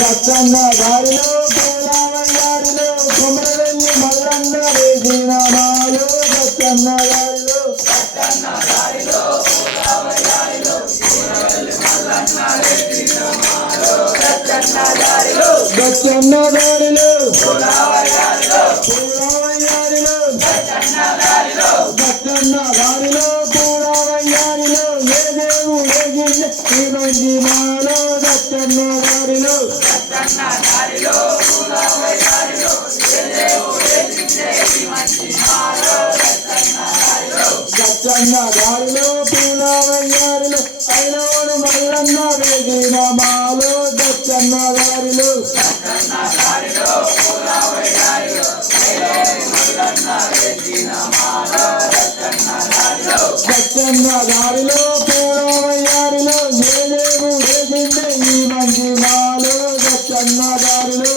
దచ్చన్న దారిలో పూలవయ్యారిలో కుమరవెల్లి మల్లన్న వేసిన మాలో దచ్చన్న దారిలో దచ్చన్న దారిలో పూలవయ్యారిలో ఏ దేవు ఏగింది ఈ మంచి మాలో దచ్చన్న దారిలో దచ్చన్న దారిలో పూలవయ్యారిలో అయినోడు మల్లన్న వేసిన మాలో దచ్చన్న దారిలో దచ్చన్న దారిలో పూలవయ్యారిలో ఏ దేవు వేసింది ఈ మంచి మాలో దచ్చన్న దారిలో